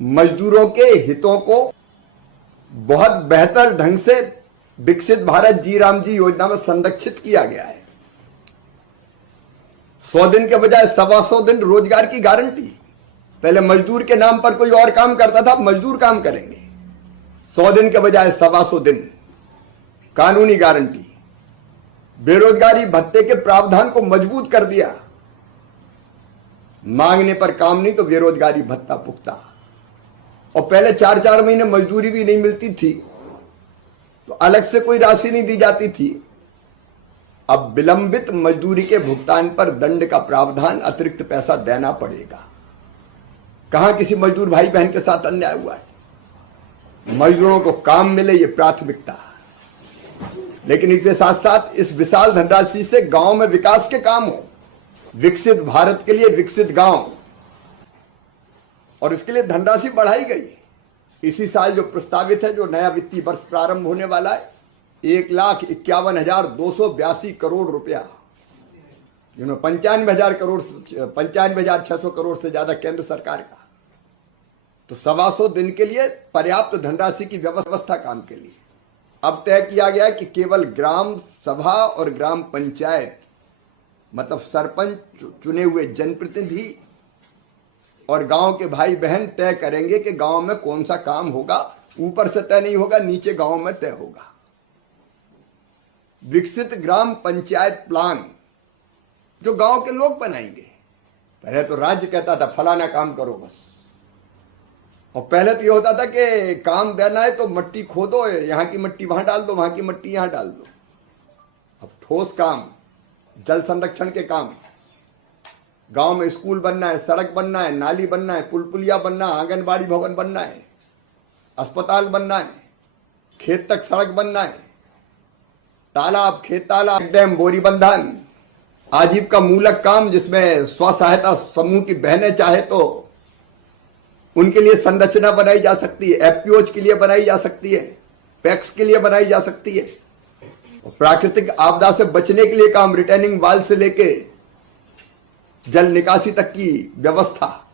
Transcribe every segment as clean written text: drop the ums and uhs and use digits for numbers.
मजदूरों के हितों को बहुत बेहतर ढंग से विकसित भारत जी राम जी योजना में संरक्षित किया गया है। 100 दिन के बजाय 125 दिन रोजगार की गारंटी। पहले मजदूर के नाम पर कोई और काम करता था, अब मजदूर काम करेंगे। 100 दिन के बजाय 125 दिन कानूनी गारंटी। बेरोजगारी भत्ते के प्रावधान को मजबूत कर दिया। मांगने पर काम नहीं तो बेरोजगारी भत्ता पुख्ता। और पहले 4-4 महीने मजदूरी भी नहीं मिलती थी तो अलग से कोई राशि नहीं दी जाती थी। अब विलंबित मजदूरी के भुगतान पर दंड का प्रावधान, अतिरिक्त पैसा देना पड़ेगा। कहां किसी मजदूर भाई बहन के साथ अन्याय हुआ है? मजदूरों को काम मिले ये प्राथमिकता है, लेकिन इसके साथ साथ इस विशाल धनराशि से गांव में विकास के काम हो। विकसित भारत के लिए विकसित गांव, और इसके लिए धनराशि बढ़ाई गई। इसी साल जो प्रस्तावित है, जो नया वित्तीय वर्ष प्रारंभ होने वाला है, 1,51,282 करोड़ रुपया, जिनमें 95,600 करोड़ से ज्यादा केंद्र सरकार का। तो 125 दिन के लिए पर्याप्त धनराशि की व्यवस्था काम के लिए। अब तय किया गया कि केवल ग्राम सभा और ग्राम पंचायत, मतलब सरपंच, चुने हुए जनप्रतिनिधि और गांव के भाई बहन तय करेंगे कि गांव में कौन सा काम होगा। ऊपर से तय नहीं होगा, नीचे गांव में तय होगा। विकसित ग्राम पंचायत प्लान जो गांव के लोग बनाएंगे। पहले तो राज्य कहता था फलाना काम करो बस, और पहले तो ये होता था कि काम देना है तो मट्टी खोदो, यहां की मट्टी वहां डाल दो, वहां की मट्टी यहां डाल दो। अब ठोस काम, जल संरक्षण के काम, गांव में स्कूल बनना है, सड़क बनना है, नाली बनना है, पुल पुलिया बनना है, आंगनबाड़ी भवन बनना है, अस्पताल बनना है, खेत तक सड़क बनना है, तालाब, खेत तालाब, डैम, बोरी बंधन, आजीविका मूलक काम जिसमें स्व सहायता समूह की बहनें चाहे तो उनके लिए संरचना बनाई जा सकती है, एफपीओज के लिए बनाई जा सकती है, पैक्स के लिए बनाई जा सकती है। और प्राकृतिक आपदा से बचने के लिए काम, रिटेनिंग वाल से लेके जल निकासी तक की व्यवस्था।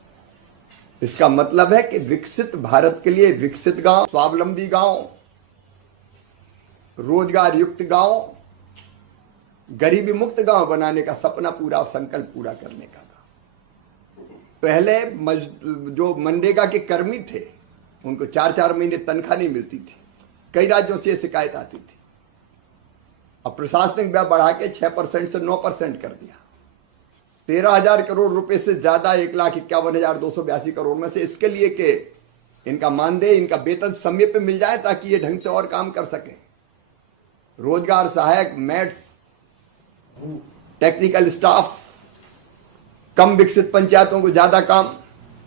इसका मतलब है कि विकसित भारत के लिए विकसित गांव, स्वावलंबी गांव, रोजगार युक्त गांव, गरीबी मुक्त गांव बनाने का सपना पूरा, संकल्प पूरा करने का। पहले जो मनरेगा के कर्मी थे उनको 4-4 महीने तनख्वाह नहीं मिलती थी। कई राज्यों से शिकायत आती थी। अब प्रशासनिक व्यय बढ़ा के 6% से 9% कर दिया। 13,000 करोड़ रुपए से ज्यादा 1,51,282 करोड़ में से इसके लिए कि इनका मानदेय, इनका वेतन समय पे मिल जाए ताकि ये ढंग से और काम कर सके। रोजगार सहायक, मैट्स, टेक्निकल स्टाफ, कम विकसित पंचायतों को ज्यादा काम,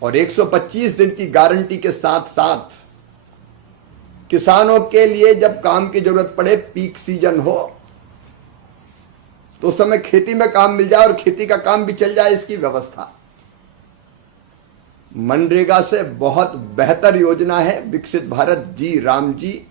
और 125 दिन की गारंटी के साथ साथ किसानों के लिए जब काम की जरूरत पड़े, पीक सीजन हो तो उस समय खेती में काम मिल जाए और खेती का काम भी चल जाए, इसकी व्यवस्था। मनरेगा से बहुत बेहतर योजना है विकसित भारत जी राम जी